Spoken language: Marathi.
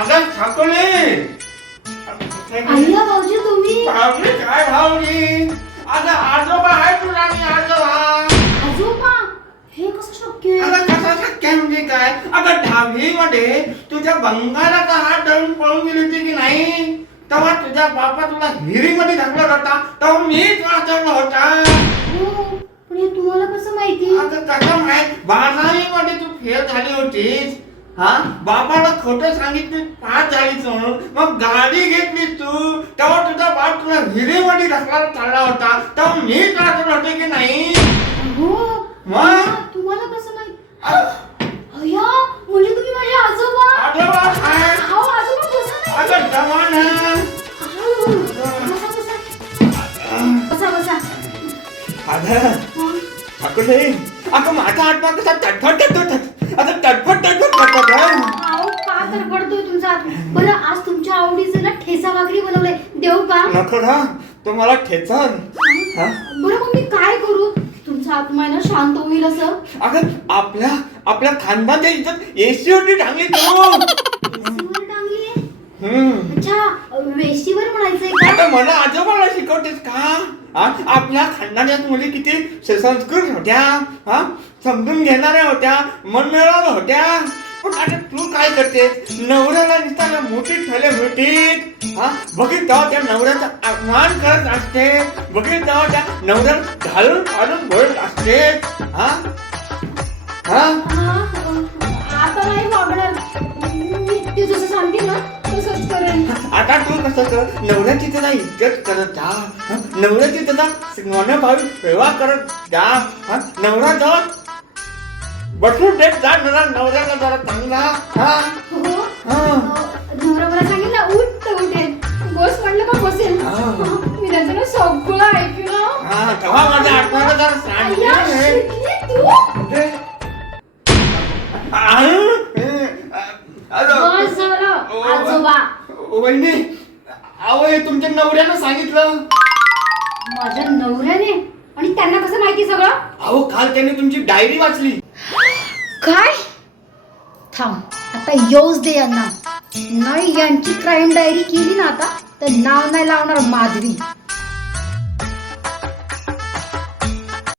अगं ठाकरे अय्या भाऊजी तुम्ही? भावली काय भावली अगं आजोबा आहे तुला मी आजोबा. आजोबा? हे कसं शक्य आहे? अगं कसं शक्य म्हणजे काय? अगं दहावी मध्ये तुझ्या बंगाराचा हात धरून पळून गेली होती की नाही? तेव्हा तुझ्या बापा तुला हिरीमध्ये ढकलत होता. तेव्हा वाचवला होता. हो पण हे तुम्हाला कसं माहिती? अगं कसं माहीत? बारावी मध्ये तू फेल झाली होतीस. हा? बाबाला खोटं सांगितलं पास झालीच म्हणून. मग गाडी घेतली तू तेव्हा तुझा बाप तुला हिरीमध्ये ढकलायला चालला होता. तेव्हा मीच वाचवलं होते की नाही? हो मग? तुम्हाला कसं माहिती? अय्या म्हणजे तुम्ही माझे आजोबा? आजोबा काय अहो आजोबा बसा ना. अगं जवान आहे. अहो, बसा बसा. बसा बसा अगं माझा आत्मा कसा तटफट तटफट आता तटफट तटफट करतात हं? अहो का तर पडतोय तुमचा हात? बरं आज तुमच्या आवडीचं ना ठेचा भाकरी बनवलंय. देऊ का? नको ना तुम्हाला ठेचन. हा. बरं मग मी काय करू? तुमचा आत्मा आहे ना शांत होईल असं. अगं आपल्या आपल्या खानदानच्या इज्जत एसी होती चांगली तू. वेशीवर टांगलीये? हम्म. अच्छा वेशीवर म्हणायचंय का? आता मला आजोबाला शिकवतेस का? हा? आपल्या खानदानात मुली किती सुसंस्कृत होत्या हा? समजून घेणाऱ्या होत्या मनमिळाव्या होत्या. पण आता तू काय करते नवऱ्याला निसताना मोठी ठेले भेटीत हा? बघित तेव्हा त्या नवऱ्याचा अपमान करत असते. बघित तेव्हा त्या नवऱ्याला घालून काढून बोलत असते. हा? हा? आता नाही वागणार. ते जसं सांगते ना तसंच करेन. आता तू कसं कर? नवऱ्याची त्याला इज्जत करत जा? नवऱ्याची त्याला मनभावी सेवा करत जा. हं? नवरा जवळ बसून देत जा जरा नवऱ्याला जरा चांगला. हा. हो. हा. नवरा मला सांगेल ना उठ तर उठेल. बस म्हणलं का बसेल? हा. मी त्याचं ना सगळं ऐकलं. हा तेव्हा माझ्या आत्म्याला जरा अय्या, सांग शिकली तू? बस झालं आजोबा. वहिनी अहो हे तुमच्या नवऱ्यानं सांगितलं. माझ्या नवऱ्याने? आणि त्यांना कसं माहिती सगळं? अहो काल त्याने तुमची डायरी वाचली. काय? थांब आता येऊच दे यांना. नाही यांची क्राईम डायरी केली ना आता तर नाव नाही लावणार माधवी.